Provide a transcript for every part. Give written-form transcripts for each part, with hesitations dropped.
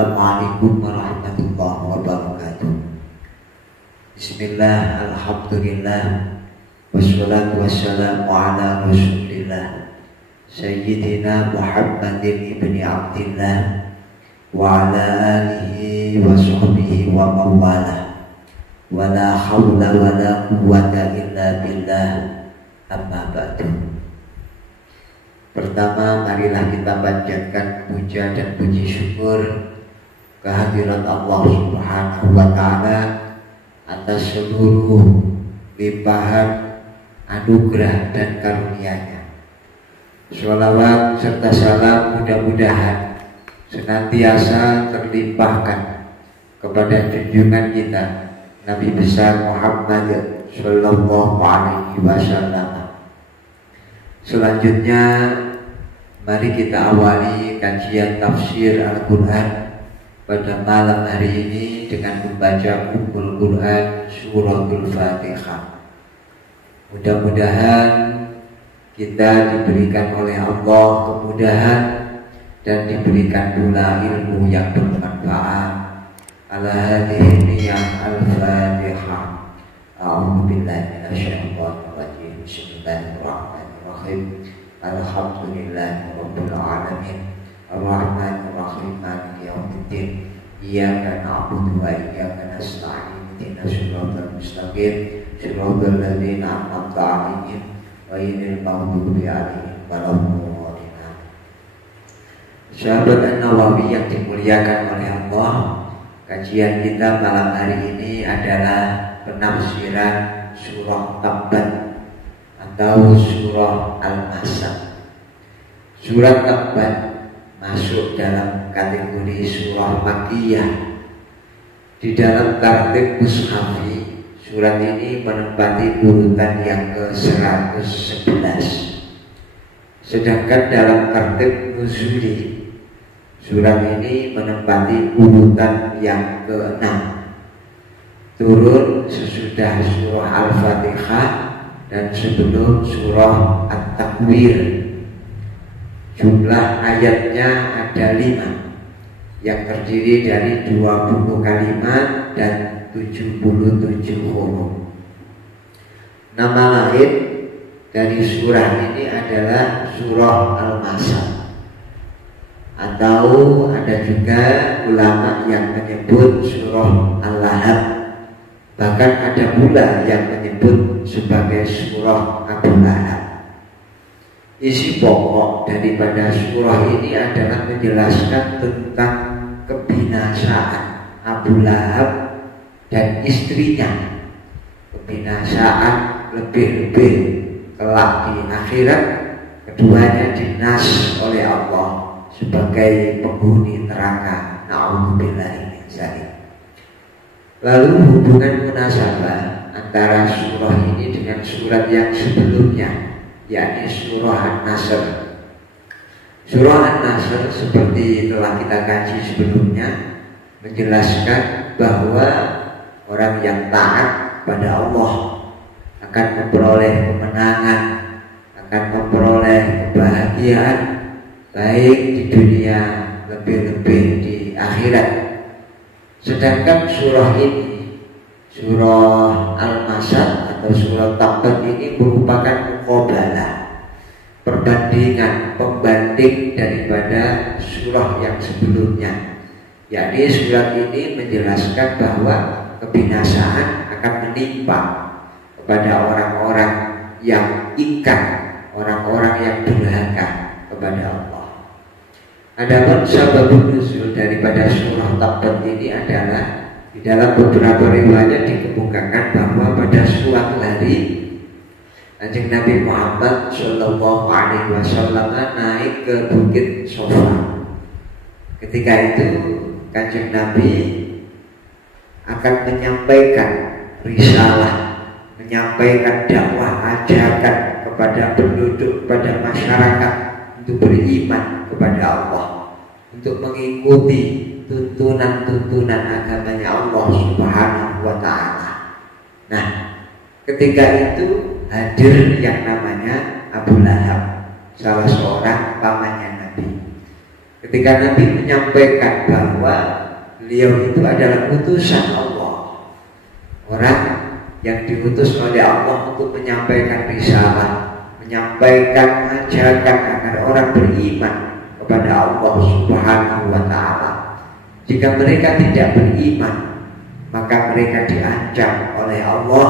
Assalamualaikum warahmatullahi wabarakatuh. Bismillah, alhamdulillah, wassalatu wassalamu ala rasulillah Sayyidina Muhammadin ibni Abdillah wa ala alihi wa sahbihi wa mawalah, wa la hawla wa la quwwata illa billah, amma ba'du. Pertama, marilah kita panjatkan puja dan puji syukur kehadirat Allah Subhanahu wa ta'ala atas seluruh limpahan anugerah dan karunia-Nya. Sholawat serta salam mudah-mudahan senantiasa terlimpahkan kepada junjungan kita Nabi besar Muhammad sallallahu alaihi wasallam. Selanjutnya, mari kita awali kajian tafsir Al-Quran pada malam hari ini dengan membaca Ummul Quran Suratul Fatihah. Mudah-mudahan kita diberikan oleh Allah kemudahan dan diberikan pula ilmu yang bermanfaat. Ala hadhihi niyyah al-Fatihah. A'udzu billahi minasyaitonir rajim. Bismillahirrahmanirrahim. Alhamdulillahi rabbil alamin. Ar-Rahmanir Rahim. Maliki yaumiddin. Iyyaka na'budu wa iyyaka nasta'in. Ihdinas siratal mustaqim. Siratal ladzina an'amta 'alaihim ghairil maghdubi 'alaihim waladdallin. Sahabat An-Nawawi yang dimuliakan oleh Allah, kajian kita malam hari ini adalah penafsiran surah Tabbat atau surah Al-Masad. Surat Tabbat masuk dalam kategori surah Makkiyah. Di dalam tartib mushafi, surat ini menempati urutan yang ke-111. Sedangkan dalam tartib nuzuli, surat ini menempati urutan yang ke-6. Turun sesudah surah Al-Fatihah dan sebelum surah At-Takwir. Jumlah ayatnya ada 5, yang terdiri dari 20 kalimat dan 77 huruf. Nama lain dari surah ini adalah surah Al-Masad, atau ada juga ulama yang menyebut surah Al-Lahab. Bahkan ada pula yang menyebut sebagai surah Abu Lahab. Isi pokok daripada surah ini adalah menjelaskan tentang kebinasaan Abu Lahab dan istrinya. Kebinasaan lebih-lebih kelak di akhirat, keduanya dinas oleh Allah sebagai penghuni neraka. Na'udzubillahi min dzalik. Lalu hubungan munasabah antara surah ini dengan surat yang sebelumnya, yakni surah An-Nasr. Surah An-Nasr seperti telah kita kaji sebelumnya menjelaskan bahwa orang yang taat pada Allah akan memperoleh kemenangan, akan memperoleh kebahagiaan baik di dunia, lebih-lebih di akhirat. Sedangkan surah ini, surah Al-Masad atau surah Tabbat ini merupakan muqabalah, perbandingan, pembanding daripada surah yang sebelumnya. Yakni surat ini menjelaskan bahwa kebinasaan akan menimpa kepada orang-orang yang ingkar, orang-orang yang durhaka kepada Allah. Adapun sababun nuzul daripada surah Tabbat ini adalah di dalam beberapa riwayat dikemukakan bahwa pada suatu hari Kanjeng Nabi Muhammad sallallahu alaihi wasallam naik ke Bukit Sofa. Ketika itu Kanjeng Nabi akan menyampaikan risalah, menyampaikan dakwah, ajakan kepada penduduk, pada masyarakat untuk beriman kepada Allah, untuk mengikuti tuntunan-tuntunan agamanya Allah Subhanahu wa ta'ala. Nah, ketika itu hadir yang namanya Abu Lahab, salah seorang pamannya Nabi. Ketika Nabi menyampaikan bahwa beliau itu adalah utusan Allah, orang yang diutus oleh Allah untuk menyampaikan risalah, menyampaikan ajakan agar orang beriman kepada Allah Subhanahu wa Ta'ala. Jika mereka tidak beriman, maka mereka diancam oleh Allah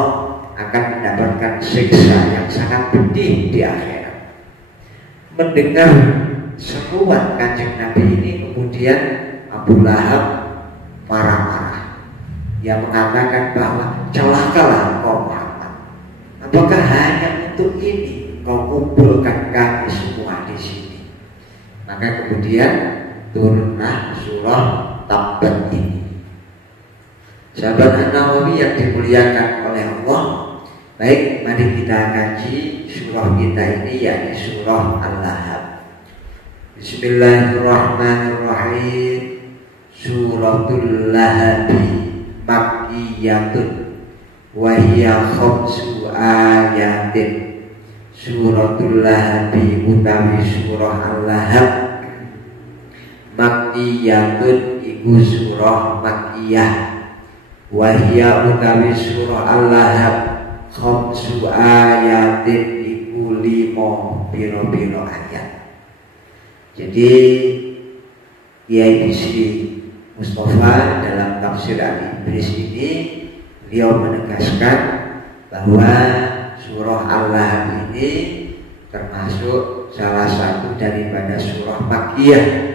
akan mendapatkan siksa yang sangat pedih di akhirat. Mendengar seruan Kanjeng Nabi ini, kemudian Abu Lahab marah-marah. Dia mengatakan bahwa celakalah engkau Muhammad. Apakah hanya untuk ini kau kumpulkan kami semua di sini? Maka kemudian turunlah surah Tabbat ini. Sahabat Nawawi yang dimuliakan oleh Allah, baik, mari kita kaji surah kita ini, yakni surah Al-Lahab. Bismillahirrahmanirrahim. Suratul Lahabi Makkiyatun wa hiya khamsu ayatin. Suratul Lahabi utawi surah Al-Lahab Makkiyatun iku surah Makkiyah, wa hiya utawi surah Al-Lahab khamsu ayatin iku 5 pira-pira ayat. Jadi Kiai Bisri Mustafa dalam tafsir Al-Ibris ini, beliau menegaskan bahwa surah Al-Lahab ini termasuk salah satu daripada surah Makkiyah,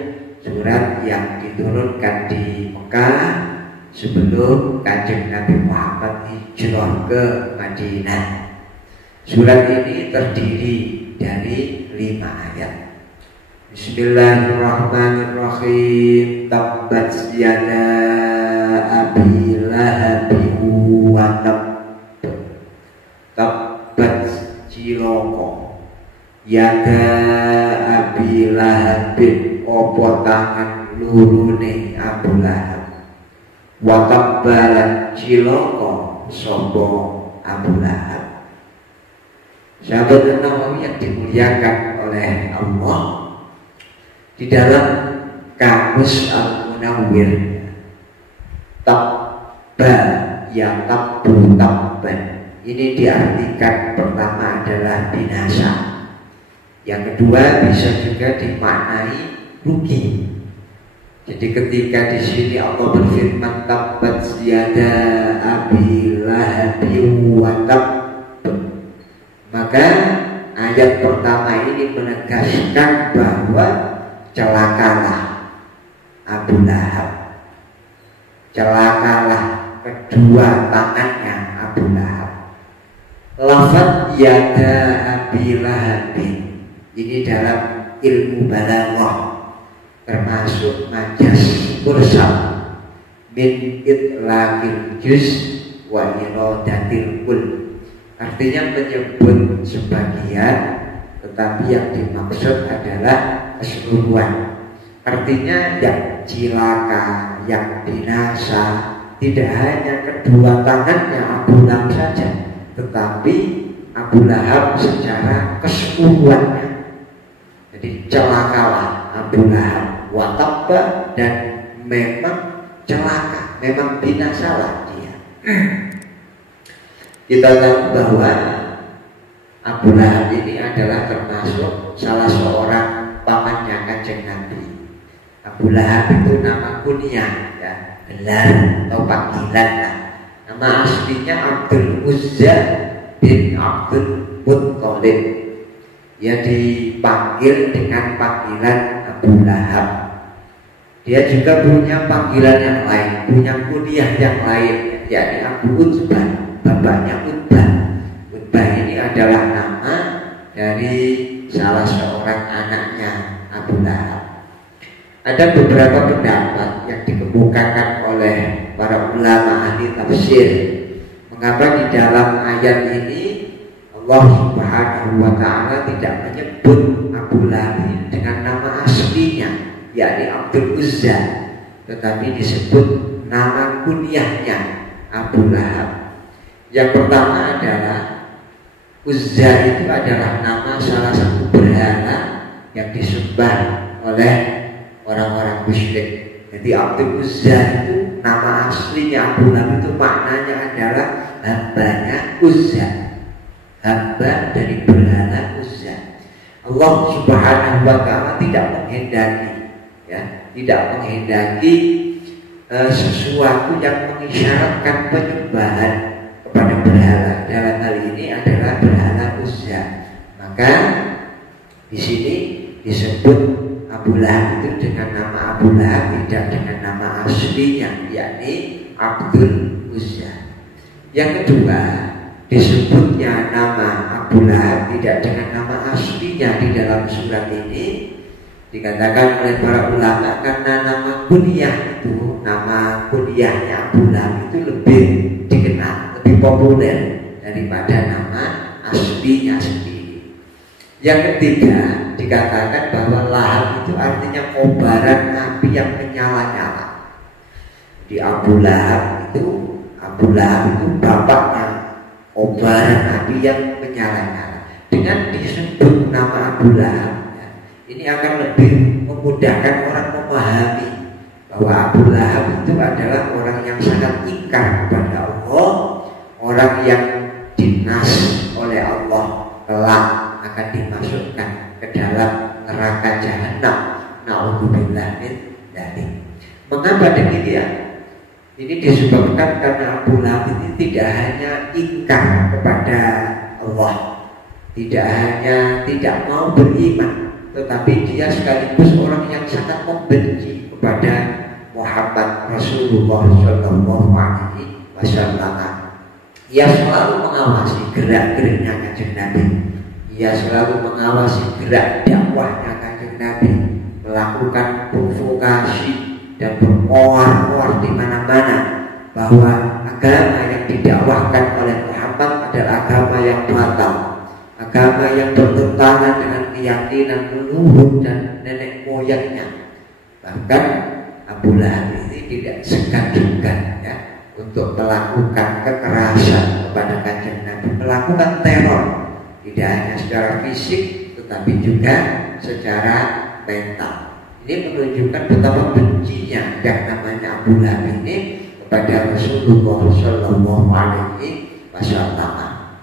surat yang diturunkan di Mekah sebelum Kanjeng Nabi Muhammad hijrah ke Madinah. Surat ini terdiri dari 5 ayat. Bismillahirrahmanirrahim. Tabbat yada abi lahabin wa tabb. Tabbat ciloko yada abi lahabin, opo tangan lurune Abu Lahab. Wa tabbalan ciloko sobo Abu Lahab. Sahabat Nawawi yang dimuliakan oleh Allah, di dalam kamus Al-Munawwir, tabba ya tabbu tabban ini diartikan pertama adalah binasa, yang kedua bisa juga dimaknai rugi. Jadi ketika di sini Allah berfirman tabbat yada abi lahabin wa tabb, maka ayat pertama ini menegaskan bahwa celakalah Abu Lahab, celakalah kedua tangannya Abu Lahab. Lafaz yada abi lahabin ini dalam ilmu balaghah termasuk majas mursal min itlaqil juz wa iradatil kull. Artinya menyebut sebagian, tetapi yang dimaksud adalah keseluruhan. Artinya yang cilaka, yang binasa tidak hanya kedua tangannya Abu Lahab saja, tetapi Abu Lahab secara keseluruhannya. Jadi celakalah Abu Lahab wa tabba, dan memang celaka, memang binasalah dia. Kita tahu bahwa Abu Lahab ini adalah termasuk salah seorang pamannya Kanjeng Nabi. Abu Lahab itu nama kunyah, ya, gelar atau panggilan lah. Nama aslinya Abdul Uzza bin Abdul Muttalib. Dia dipanggil dengan panggilan Abu Lahab. Dia juga punya panggilan yang lain, punya kunyah yang lain, yakni Abu Utbah, bapaknya Utbah. Utbah ini adalah nama dari salah seorang anaknya Abu Lahab. Ada beberapa pendapat yang dikemukakan oleh para ulama ahli tafsir, mengapa di dalam ayat ini Allah Subhanahu wa Ta'ala tidak menyebut Abu Lahab dengan nama aslinya, yakni Abdul Uzza, tetapi disebut nama kunyahnya Abu Lahab. Yang pertama adalah Uzza itu adalah nama salah satu berhala yang disembah oleh Jadi Abdul Uzza itu nama aslinya Abu Lahab itu maknanya adalah hambanya Uzza, hamba dari berhala Uzza. Allah Subhanahu wa Ta'ala tidak menghendaki, ya, tidak menghendaki sesuatu yang mengisyaratkan penyembahan kepada berhala. Dalam hal ini adalah berhala Uzza. Maka di sini disebut Abu Lahab itu dengan nama Abu Lahab, tidak dengan nama aslinya, yakni Abdul Uzza. Yang kedua, disebutnya nama Abu Lahab tidak dengan nama aslinya di dalam surat ini dikatakan oleh para ulama karena nama kunyah itu, nama kunyahnya Abu Lahab itu lebih dikenal, lebih populer daripada nama aslinya sendiri. Yang ketiga, dikatakan bahwa lahab itu artinya kobaran api yang menyala-nyala. Di Abu Lahab itu bapaknya kobaran api yang menyala-nyala. Dengan disebut nama Abu Lahab, ya, ini akan lebih memudahkan orang memahami bahwa Abu Lahab itu adalah orang yang sangat ingkar kepada Allah, orang yang dinas oleh Allah kelak akan dimasukkan ke dalam neraka jahanam. Na'udzubillah min dzalik. Mengapa demikian? Ini disebabkan karena Abu Lahab ini tidak hanya ingkar kepada Allah, tidak hanya tidak mau beriman, tetapi dia sekaligus orang yang sangat membenci kepada Muhammad Rasulullah Shallallahu Alaihi Wasallam. Ia selalu mengawasi gerak-geriknya Kanjeng Nabi. Ia selalu mengawasi gerak dakwahnya Kanjeng Nabi, melakukan provokasi dan bermuar-muar di mana-mana bahwa agama yang didakwahkan oleh Muhammad adalah agama yang batal, agama yang bertentangan dengan keyakinan leluhur dan nenek moyangnya. Bahkan Abu Lahab ini tidak segan juga, ya, untuk melakukan kekerasan kepada Kanjeng Nabi, melakukan teror. Tidak hanya secara fisik, tetapi juga secara mental. Ini menunjukkan betapa bencinya yang namanya Abu Lahab ini kepada Rasulullah Shallallahu Alaihi Wasallam.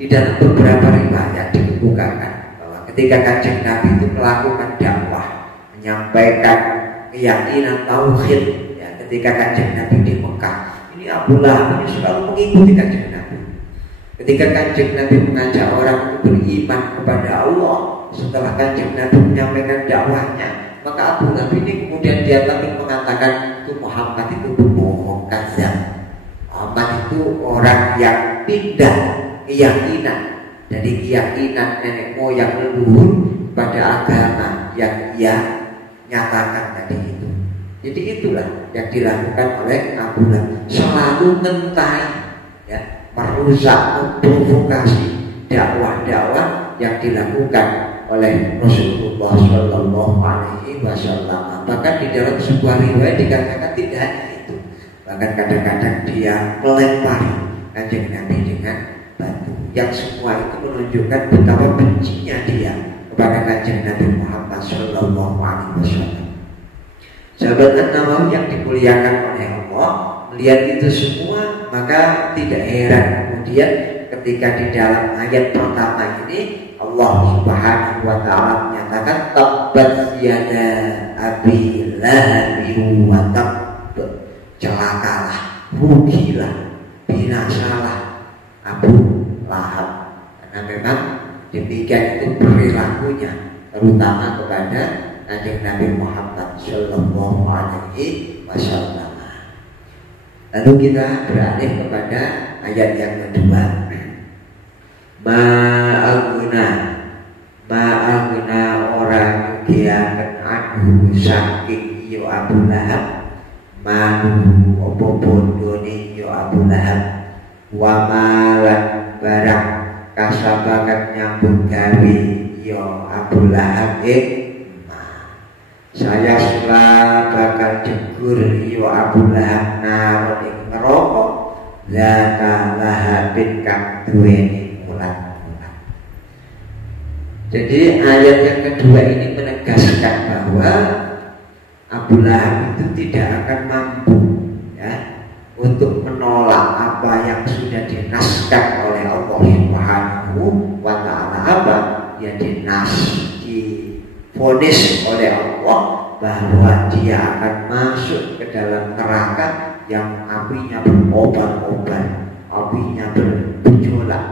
Di dalam beberapa riwayat dikemukakan bahwa ketika Kanjeng Nabi itu melakukan dakwah, menyampaikan keyakinan tauhid, ya, ketika Kanjeng Nabi di Mekah, ini Abu Lahab ini selalu mengikuti Kanjeng Nabi. Ketika Kanjeng Nabi mengajak orang untuk beriman kepada Allah, setelah Kanjeng Nabi menyampaikan dakwahnya, maka Abu Lahab ini kemudian dia mengatakan itu Muhammad itu pembohong, kadzab. Muhammad itu orang yang pindah keyakinan dari keyakinan nenek moyang leluhur pada agama yang ia nyatakan tadi itu. Jadi itulah yang dilakukan oleh Abu Lahab, selalu mentai, ya, merusak, memprovokasi dakwah-dakwah yang dilakukan oleh Rasulullah Shallallahu Alaihi Wasallam. Bahkan di dalam sebuah riwayat dikatakan tidak hanya itu, bahkan kadang-kadang dia melempari Kanjeng Nabi dengan batu. Yang semua itu menunjukkan betapa bencinya dia kepada Kanjeng Nabi Muhammad Shallallahu Alaihi Wasallam. Sahabat An-Nawawi yang dimuliakan oleh Allah, melihat itu semua, maka tidak heran kemudian ketika di dalam ayat pertama ini Allah Subhanahu wa Ta'ala menyatakan tabbat yada abi lahabin wa tabb, celakalah, rugilah, binasalah Abu Lahab. Karena memang demikian itu perilakunya, terutama kepada Kanjeng Nabi Muhammad Shallallahu Alaihi Wasallam. Lalu kita beralih kepada ayat yang kedua. Ma'aguna orang kiamat anhu saking yo Abu Lahab, manu opo bondone yo Abu Lahab, wa malan barang kasabakan nyambut gawe yo Abu Lahab. Saya sula bakal jegur yo Abu Lahab naron ing neraka zata lahabin kang duweni mulat. Jadi ayat yang kedua ini menegaskan bahwa Abu Lahab itu tidak akan mampu ya untuk menolak apa yang sudah dinaskan oleh Allah Subhanahu wa ta'ala. Apa yang divonis oleh Allah bahwa dia akan masuk ke dalam neraka yang apinya berkobar-kobar, apinya bergejolak.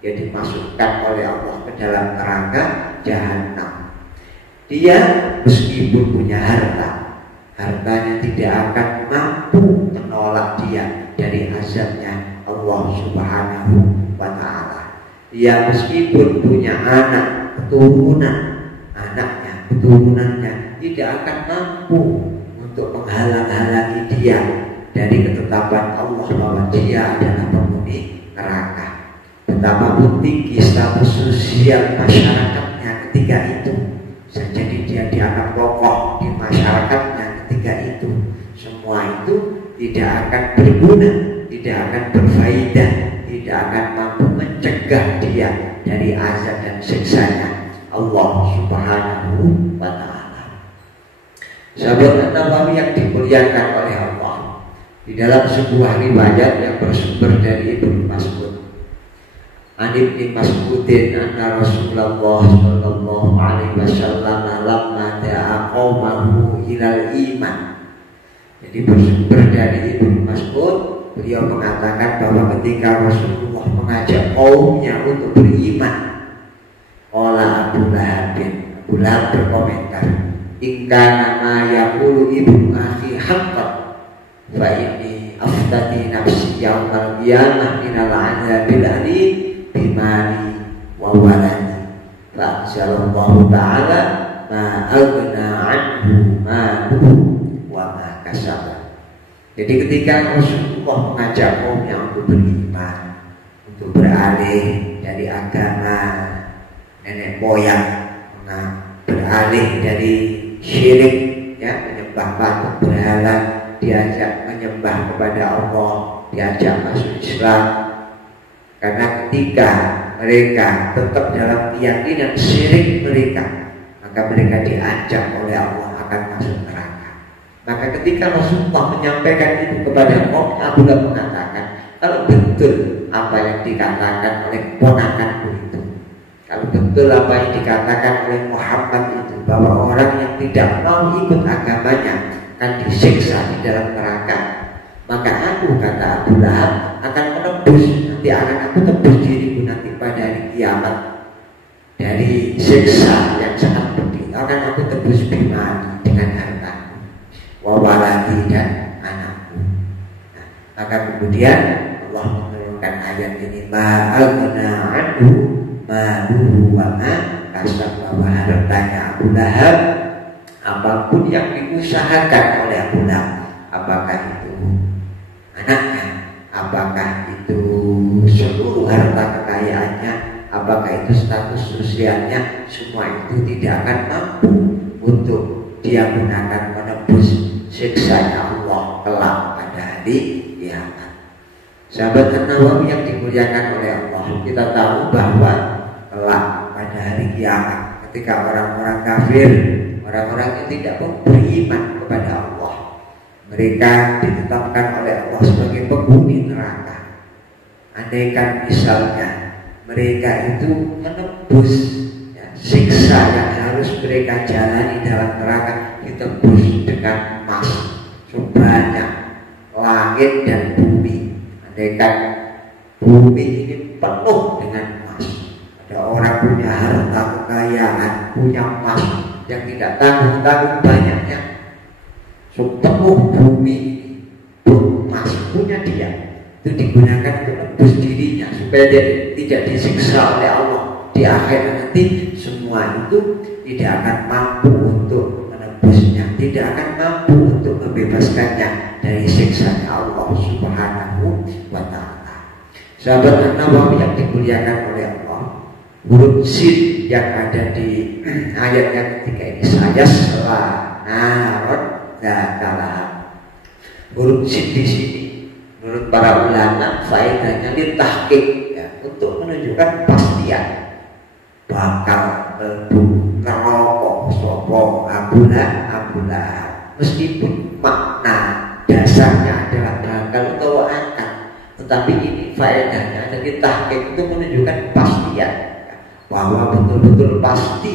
Dia dimasukkan oleh Allah ke dalam neraka jahanam. Dia meskipun punya harta, hartanya tidak akan mampu menolak dia dari azabnya Allah Subhanahu wa ta'ala. Dia meskipun punya anak, keturunan, anaknya, keturunannya tidak akan mampu untuk menghalang-halangi dia dari ketetapan Allah bahwa dia adalah penghuni neraka. Betapapun tinggi status sosial masyarakatnya ketika itu, bisa jadi dia dianggap tokoh di masyarakatnya ketika itu, semua itu tidak akan berguna, tidak akan berfaedah, tidak akan mampu mencegah dia dari azab dan siksanya Allah Subhanahu wa ta'ala. Sahabat Nawawi yang dimuliakan oleh Allah, di dalam sebuah riwayat yang bersumber dari Ibnu Mas'ud, An Ibnu Mas'udin anna Rasulullah sallallahu alaihi wasallam lamma da'a qaumahu ilal iman. Jadi bersumber dari Ibnu Mas'ud, beliau mengatakan bahwa ketika Rasulullah mengajak kaumnya untuk beriman, qala Abu Lahab berkomentar, in kana ma yaqulu ibnu akhi haqqan fa inni aftati nafsi yaumal qiyamah minal azabil alim bimali wa waladi. Fa anzalallahu ta'ala ma aghna anhu maluhu wa ma kasaba. Jadi ketika Rasulullah mengajak kaumnya untuk beriman, untuk beralih dari agama nenek moyang, beralih dari syirik, ya, menyembah patung berhala, diajak menyembah kepada Allah, diajak masuk Islam. Karena ketika mereka tetap dalam keyakinan syirik mereka, maka mereka diajak oleh Allah akan masuk neraka. Maka ketika Rasulullah menyampaikan itu kepada kaum, Abu Lahab mengatakan, kalau betul apa yang dikatakan oleh ponakanku itu, kalau betul apa yang dikatakan oleh Muhammad itu, bahwa orang yang tidak mau ikut agamanya akan disiksa di dalam neraka, maka aku, kata Abu Lahab, akan menebus, nanti akan aku tebus diriku nanti pada hari kiamat dari siksa yang sangat pedih. Akan aku tebus bimani dengan hartaku, wawaladi dan anakku. Nah, maka kemudian Allah menurunkan ayat ini, ma'alna anhu maluhu wa ma kasab, bahwa hartanya Abu Lahab, apapun yang diusahakan oleh Abu Lahab, apakah itu anaknya, apakah itu seluruh harta kekayaannya, apakah itu status sosialnya, semua itu tidak akan mampu untuk dia gunakan menebus siksanya Allah kelak pada hari kiamat. Sahabat Nawawi yang dimuliakan oleh Allah, kita tahu bahwa kelak pada hari kiamat, ketika orang-orang kafir, orang-orang yang tidak beriman kepada Allah, mereka ditetapkan oleh Allah sebagai penghuni neraka. Andaikan misalnya mereka itu menebus, ya, siksa yang harus mereka jalani dalam neraka ditebus dengan emas sebanyak langit dan bumi. Andaikan bumi ini penuh dengan emas, ada orang punya harta kekayaan, punya emas yang tidak tanggung-tanggung banyaknya, sepenuh bumi emas punya dia, itu digunakan untuk menebus dirinya supaya dia tidak disiksa oleh Allah di akhirat nanti. Semua itu tidak akan mampu untuk menebusnya, tidak akan mampu untuk membebaskannya dari siksanya Allah Subhanahu wa ta'ala. Sahabat Nawawi yang dimuliakan oleh Allah, huruf sin yang ada di ayat yang ketiga ini, saya salah narot datalah. Huruf sin di sini menurut para ulama faedahnya ditahqiq, ya, untuk menunjukkan kepastian bakal neraka sapa Abu Lahab. meskipun makna dasarnya adalah bakal atau akan, tetapi ini faedahnya dari tahqiq itu menunjukkan kepastian bahwa betul-betul pasti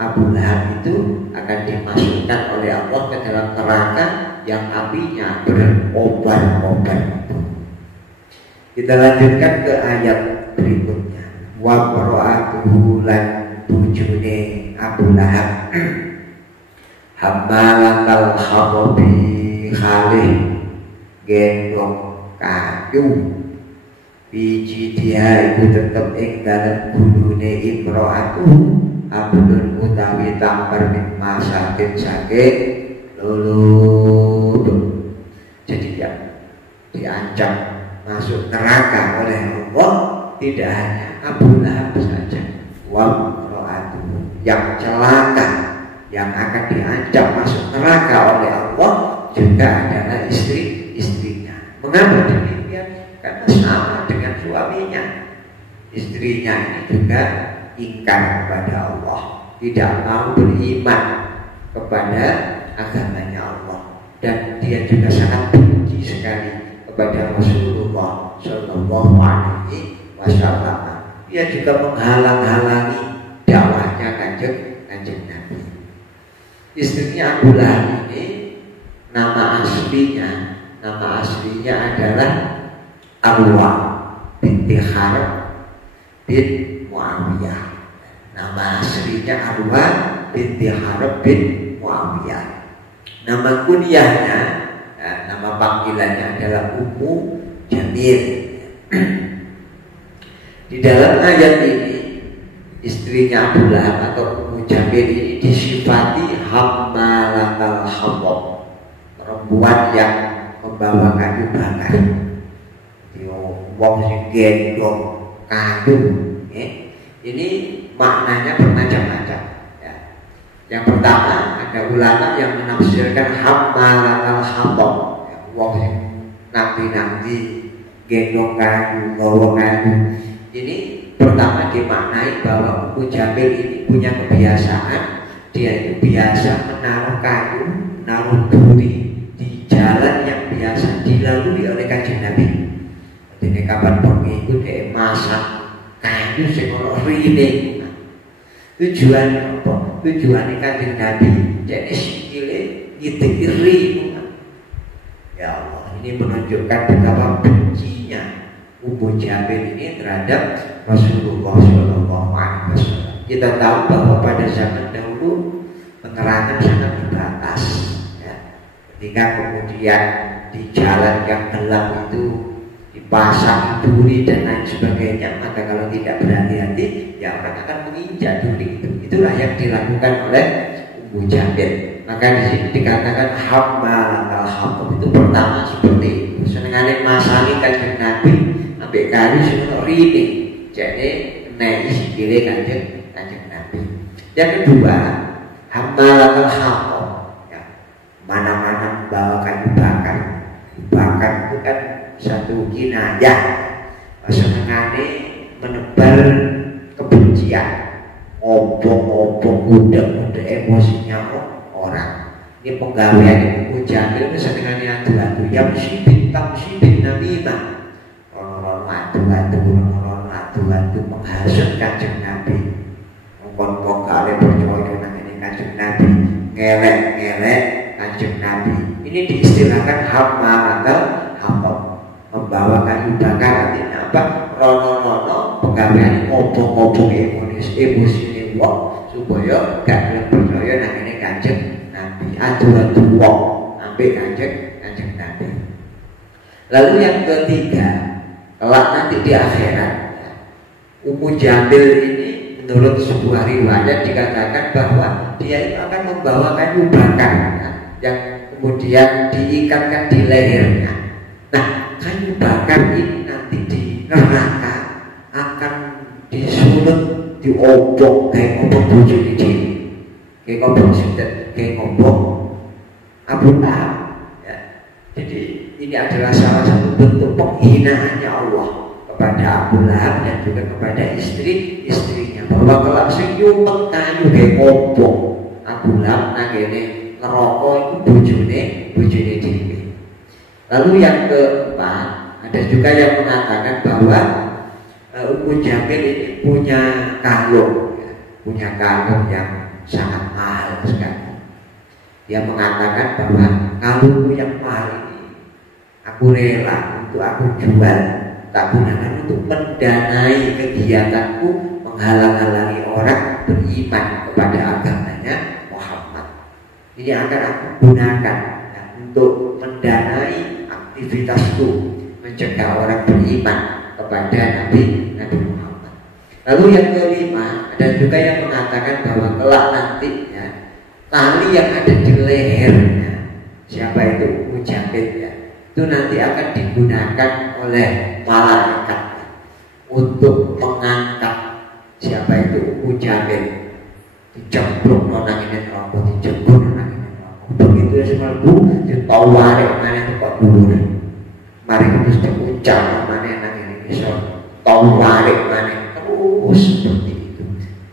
Abu Lahab itu akan dimasukkan oleh Allah ke dalam neraka yang apinya berobat-obat. Kita lanjutkan ke ayat berikutnya. Wa qara'atuhu lan bujune Abu Lahab hammalatal khababi khalih gendong kayu biji dia itu tetap ing dalam gulune imro'atu abdun utawi tampar min masakin sakit lulu. Jadi ya diancam masuk neraka oleh Allah tidak hanya Abu Lahab saja, wamro'atu yang celaka yang akan diancam masuk neraka oleh Allah juga adalah istrinya. Mengapa demikian? Karena sama dengan suaminya. Istrinya ini juga ingkar kepada Allah, tidak mau beriman kepada agamanya Allah, dan dia juga sangat benci sekali kepada Rasulullah Shallallahu Alaihi Wasallam. Dia juga menghalang-halangi dakwahnya kanjeng Nabi. Istrinya Abu Lahab ini nama aslinya adalah Arwa binti Harb bin Muawiyah. Nama aslinya Arwa binti Harb bin Muawiyah. Nama kunyahnya, nama panggilannya adalah Ummu Jamil. Di dalam ayat ini istrinya Abu Lahab atau Ummu Jamil ini disifati hammalatal hatab, perempuan yang membawa kayu bakar. Wong sing gendong kayu. Ini maknanya bermacam-macam. Ya. Yang pertama, ada ulama yang menafsirkan hammalatal hatab, wong sing nanti gendong kayu, bawa kayu. Ini pertama dimaknai bahwa Ummu Jamil ini punya kebiasaan, dia itu biasa menaruh kayu, menaruh duri di jalan yang biasa dilalui oleh kanjeng Nabi. Jadi kapan bengi itu dia masak kayu sing ono rine. Tujuannya apa? Tujuannya kanjeng Nabi jadi sikile ngiteki rine. Ya Allah, ini menunjukkan betapa bencinya Ummu Jamil ini terhadap Rasulullah Shallallahu Alaihi Wasallam. Kita tahu bahwa pada zaman dahulu penerangan sangat terbatas. Ya. Ketika kemudian di jalan yang gelap itu dipasang duri dan lain sebagainya, maka kalau tidak berhati-hati, ya orang akan menginjak duri itu. Itulah yang dilakukan oleh Ummu Jamil. Maka di sini dikatakan hammalatal hatab itu pertama seperti itu. Senengane masangi kanjeng Nabi ambek kayu sing ono rine. Jadi nek sikile kanjeng Nabi. Yang kedua, hammalatal hatab. Ya, mana-mana membawa kayu bakar. Bakar itu kan satu kinayah, senengane menebar kebencian, obong-obong, udah emosinya orang. Ini penggawean Ummu Jamil itu senengane adu-adu, yang sibin namimah, orang-orang adu-adu menghasut kanjeng Nabi. Ngomong kali percaya nang ini kanjeng Nabi, ngelek kanjeng Nabi. Ini diistilahkan hammalatal hatab, membawa kayu bakar. Artinya apa? Rono-rono penggawean obong-obong emosi ini wong supaya gak gelem percaya nang ini kanjeng Nabi. Adu-adu wong ambek kanjeng Nabi. Lalu yang ketiga, kelak nanti di akhirat, Ummu Jamil ini menurut sebuah riwayat dikatakan bahwa dia itu akan membawa kayu bakar yang kemudian diikatkan di lehernya. Nah, kayu bakar ini nanti di neraka akan disulut, diobong kayak ngobong bojo ini, kayak ngobong sinten, kayak ngobong Abu Lahab. Ya. Jadi ini adalah salah satu bentuk penghinaannya Allah kepada Abu Lahab dan juga kepada istrinya, bahwa kelak sing nyumet kayu kayak ngobong Abu Lahab nangene neraka itu bojone dhewe. Lalu yang keempat, ada juga yang mengatakan bahwa Ummu Jamil ini punya kalung yang sangat mahal sekali. Dia mengatakan bahwa kalungku yang mahal ini aku rela untuk aku jual, tak gunakan untuk mendanai kegiatanku menghalang-halangi orang beriman kepada agamanya Muhammad. Ini akan aku gunakan untuk mendanai aktivitasku mencegah orang beriman kepada Nabi Muhammad. Lalu yang kelima, ada juga yang mengatakan bahwa kelak nanti ya, tali yang ada di lehernya siapa itu Ummu Jamil ya, itu nanti akan digunakan oleh malaikat untuk mengangkat siapa itu Ummu Jamil, dicemplung nang ini neraka, dicemplung nang ini neraka. Begitu ya semua ditawari mana itu kok dulu. Mari terus diucap mana nang ini bisa tawari mana terus seperti itu.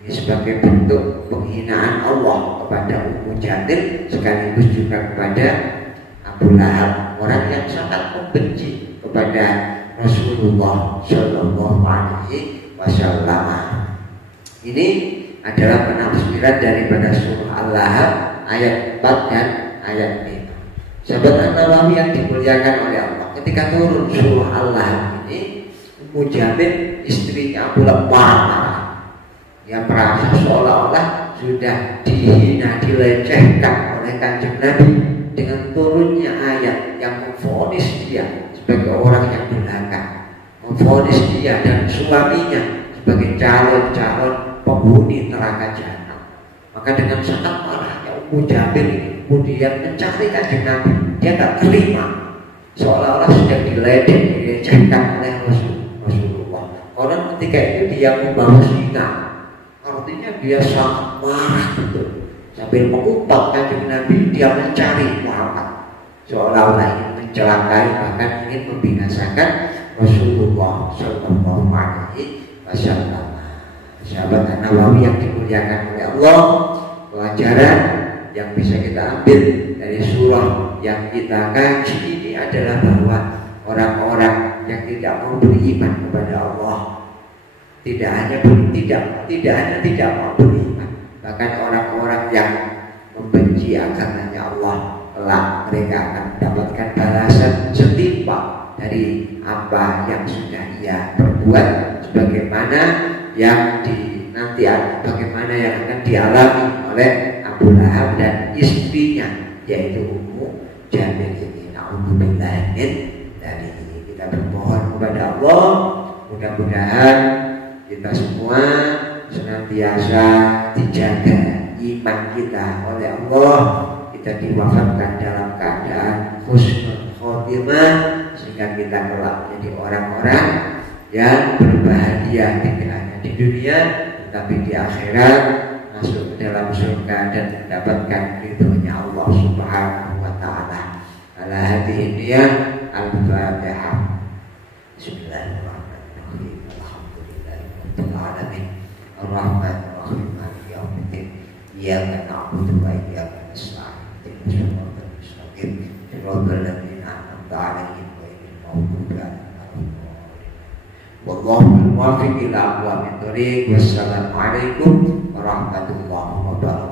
Ini sebagai bentuk penghinaan Allah kepada Ummu Jamil, sekaligus juga kepada Abu Lahab, orang yang sangat membenci kepada Rasulullah Shallallahu Alaihi Wasallam. Ini adalah penafsiran daripada surah Al-Lahab ayat 4 dan ayat 5. Sahabat An-Nawawi yang dimuliakan oleh Allah, ketika turun surah Al-Lahab ini, Ummu Jamil istrinya Abu Lahab marah. Dia merasa seolah-olah sudah dihina, dilecehkan oleh Kanjeng Nabi dengan turunnya ayat yang memvonis dia sebagai orang yang durhaka, memvonis dia dan suaminya sebagai calon-calon penghuni neraka jahanam. Maka dengan sangat marahnya Ummu Jamil kemudian mencari Kanjeng Nabi. Dia tak terima, seolah-olah sudah dilecehkan oleh Rasulullah. Orang ketika itu dia membawa singa, artinya dia sangat marah betul. Sambil mengumpat Kanjeng Nabi, dia mencari Muhammad, seolah-olah ingin mencelakai, bahkan ingin membinasakan Rasulullah Shallallahu Alaihi Wasallam. Sahabat An-Nawawi yang dimuliakan oleh Allah, pelajaran yang bisa kita ambil dari surah yang kita kaji ini adalah bahwa orang-orang yang tidak mau beriman kepada Allah tidak hanya tidak mau beriman, bahkan orang-orang yang membenci agamanya Allah, kelak mereka akan mendapatkan balasan setimpal dari apa yang sudah ia perbuat, sebagaimana yang bagaimana yang akan dialami oleh Abu Lahab dan istrinya, yaitu Ummu Jamil ini. Na'udzubillah dari kita bermohon kepada Allah, mudah-mudahan kita semua senantiasa dijaga iman kita oleh Allah, kita diwafatkan dalam keadaan husnul khotimah, sehingga kita kelak menjadi orang-orang yang berbahagia tidak hanya di dunia tetapi di akhirat, masuk ke dalam surga dan mendapatkan ridhonya Allah Subhanahu wa taala. Ala hadhihi niyah al-Fatihah. Bismillahirrahmanirrahim. Alhamdulillahirabbil alamin. Arrahmanir rahim. Maliki yaumiddin. Iyyaka na'budu wa iyyaka nasta'in. Ihdinas siratal mustaqim. Siratal ladzina an'amta 'alaihim ghairil maghdubi 'alaihim. Wallahu muwaffiq ila aqwamit thoriq. Wassalamualaikum warahmatullahi wabarakatuh.